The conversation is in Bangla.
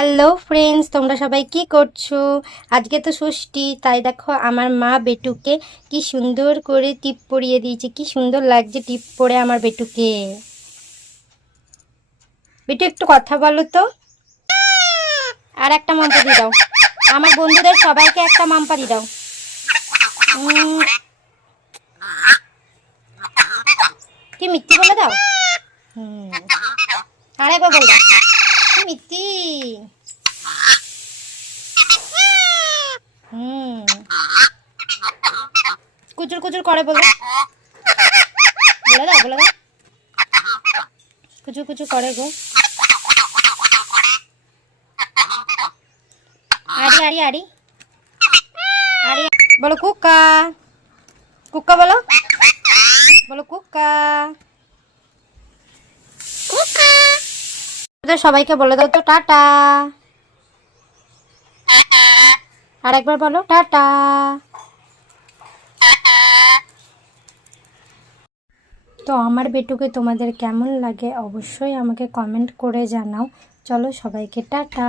হ্যালো ফ্রেন্ডস, তোমরা সবাই কি করছো? আজকে তো ষষ্ঠী, তাই দেখো আমার মা বেটুকে কি সুন্দর করে টিপ পরিয়ে দিয়েছে। কি সুন্দর লাগছে টিপ পরে আমার বেটুকে। বেটু একটু কথা বলো তো। আর একটা মাম্পা দিয়ে দাও, আমার বন্ধুদের সবাইকে একটা মাম্পা দিয়ে দাও। কি মিথ্যি বলে দাও। আরেকবার বল দাও, কি মিথ্যি। কুচুর কুচুর করে বলে বলে দাও, বলে দাও। কুচুর কুচুর করে গো। আরি আরি আরি আরি বলো কুকা, কুকা বলো, বলো কুকা। সবাইকে বলে দাও তো টাটা। আর একবার বলো টাটা। তো আমার বেটুকে তোমাদের কেমন লাগে অবশ্যই আমাকে কমেন্ট করে জানাও। চলো সবাইকে টাটা।